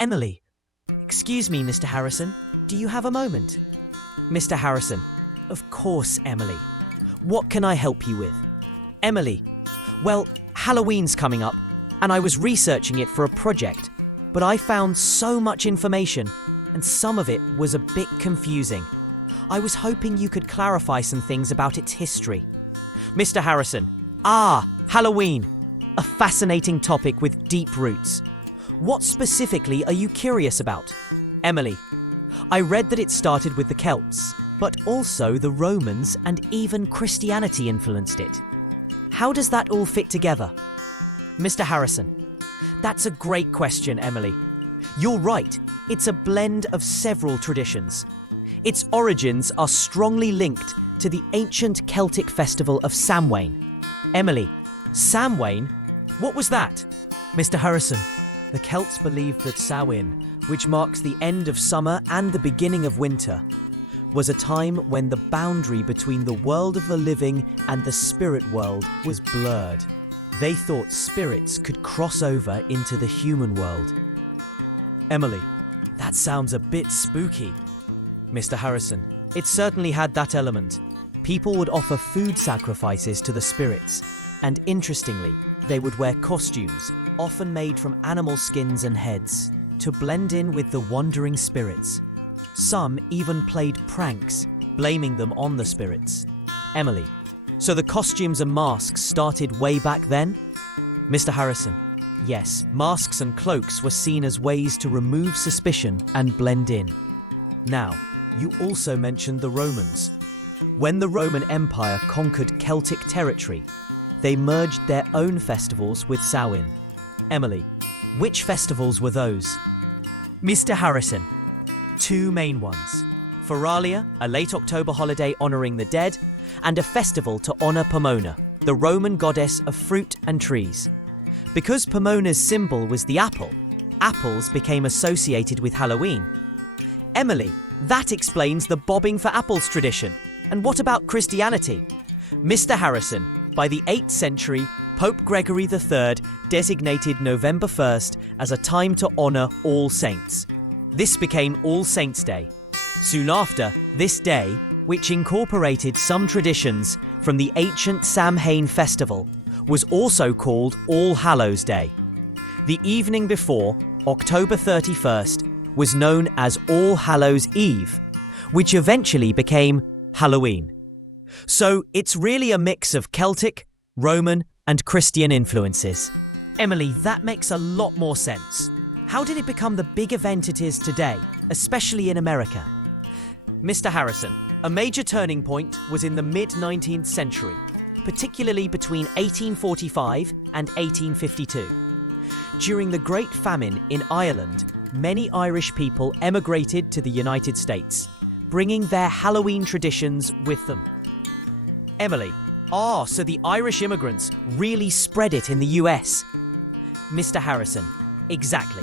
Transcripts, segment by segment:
Emily. Excuse me, Mr. Harrison. Do you have a moment? Mr. Harrison. Of course, Emily. What can I help you with? Emily. Well, Halloween's coming up, and I was researching it for a project, but I found so much information, and some of it was a bit confusing. I was hoping you could clarify some things about its history. Mr. Harrison. Halloween. A fascinating topic with deep roots. What specifically are you curious about? Emily. I read that it started with the Celts, but also the Romans and even Christianity influenced it. How does that all fit together? Mr. Harrison. That's a great question, Emily. You're right, it's a blend of several traditions. Its origins are strongly linked to the ancient Celtic festival of Samhain. Emily. Samhain? What was that? Mr. Harrison. The Celts believed that Samhain, which marks the end of summer and the beginning of winter, was a time when the boundary between the world of the living and the spirit world was blurred. They thought spirits could cross over into the human world. Emily. That sounds a bit spooky. Mr. Harrison. It certainly had that element. People would offer food sacrifices to the spirits, and interestingly, they would wear costumes, often made from animal skins and heads, to blend in with the wandering spirits. Some even played pranks, blaming them on the spirits. Emily. So the costumes and masks started way back then? Mr. Harrison. Yes, masks and cloaks were seen as ways to remove suspicion and blend in. Now, you also mentioned the Romans. When the Roman Empire conquered Celtic territory, they merged their own festivals with Samhain. Emily. Which festivals were those? Mr. Harrison. Two main ones. Feralia, a late October holiday honouring the dead, and a festival to honour Pomona, the Roman goddess of fruit and trees. Because Pomona's symbol was the apple, apples became associated with Halloween. Emily, that explains the bobbing for apples tradition. And what about Christianity? Mr. Harrison, by the 8th century, Pope Gregory III designated November 1st as a time to honour All Saints. This became All Saints' Day. Soon after, this day, which incorporated some traditions from the ancient Samhain festival, was also called All Hallows' Day. The evening before, October 31st, was known as All Hallows' Eve, which eventually became Halloween. So it's really a mix of Celtic, Roman, and Christian influences. Emily, that makes a lot more sense. How did it become the big event it is today, especially in America? Mr. Harrison, a major turning point was in the mid-19th century, particularly between 1845 and 1852. During the Great Famine in Ireland, many Irish people emigrated to the United States, bringing their Halloween traditions with them. Emily. So the Irish immigrants really spread it in the US. Mr. Harrison. Exactly.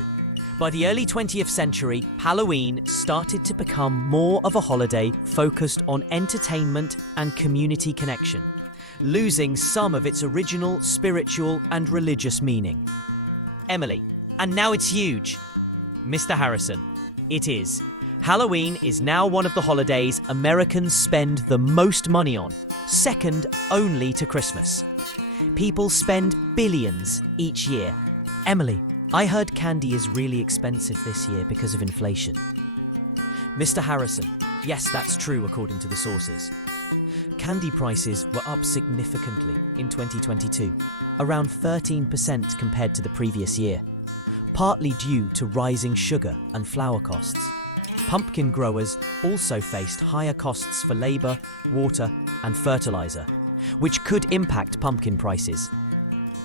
By the early 20th century, Halloween started to become more of a holiday focused on entertainment and community connection, losing some of its original spiritual and religious meaning. Emily. And now it's huge. Mr. Harrison. It is. Halloween is now one of the holidays Americans spend the most money on, second only to Christmas. People spend billions each year. Emily, I heard candy is really expensive this year because of inflation. Mr. Harrison, yes, that's true according to the sources. Candy prices were up significantly in 2022, around 13% compared to the previous year, partly due to rising sugar and flour costs. Pumpkin growers also faced higher costs for labour, water, and fertiliser, which could impact pumpkin prices.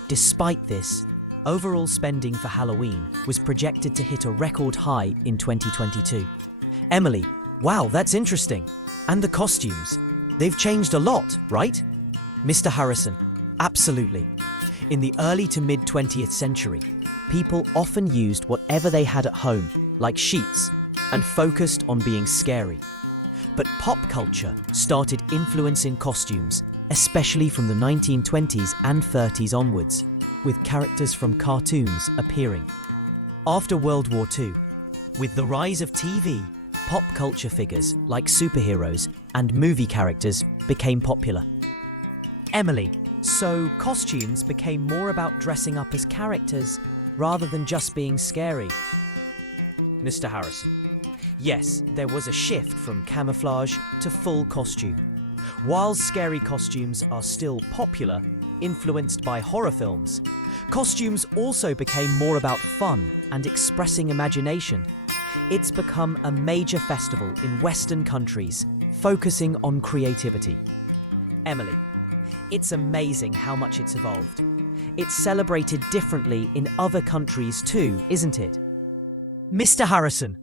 Despite this, overall spending for Halloween was projected to hit a record high in 2022. Emily, wow, that's interesting. And the costumes, they've changed a lot, right? Mr. Harrison, absolutely. In the early to mid-20th century, people often used whatever they had at home, like sheets, and focused on being scary. But pop culture started influencing costumes, especially from the 1920s and 30s onwards, with characters from cartoons appearing. After World War II, with the rise of TV, pop culture figures like superheroes and movie characters became popular. Emily, so costumes became more about dressing up as characters rather than just being scary. Mr. Harrison. Yes, there was a shift from camouflage to full costume. While scary costumes are still popular, influenced by horror films, costumes also became more about fun and expressing imagination. It's become a major festival in Western countries, focusing on creativity. Emily, it's amazing how much it's evolved. It's celebrated differently in other countries too, isn't it? Mr. Harrison.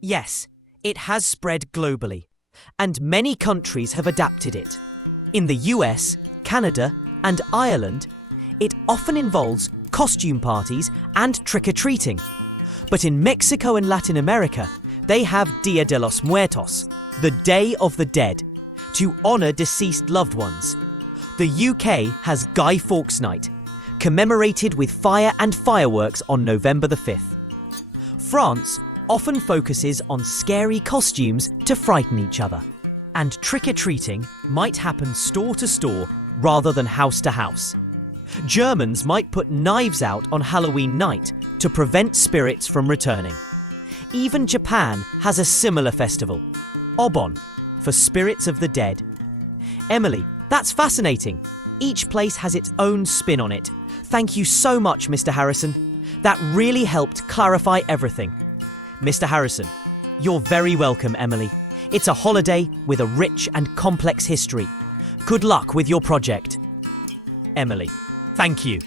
Yes, it has spread globally, and many countries have adapted it. In the US, Canada, and Ireland, it often involves costume parties and trick-or-treating. But in Mexico and Latin America, they have Dia de los Muertos, the Day of the Dead, to honor deceased loved ones. The UK has Guy Fawkes Night, commemorated with fire and fireworks on November the 5th. France often focuses on scary costumes to frighten each other. And trick-or-treating might happen store to store rather than house to house. Germans might put knives out on Halloween night to prevent spirits from returning. Even Japan has a similar festival, Obon, for spirits of the dead. Emily, that's fascinating. Each place has its own spin on it. Thank you so much, Mr. Harrison. That really helped clarify everything. Mr. Harrison, you're very welcome, Emily. It's a holiday with a rich and complex history. Good luck with your project. Emily, thank you.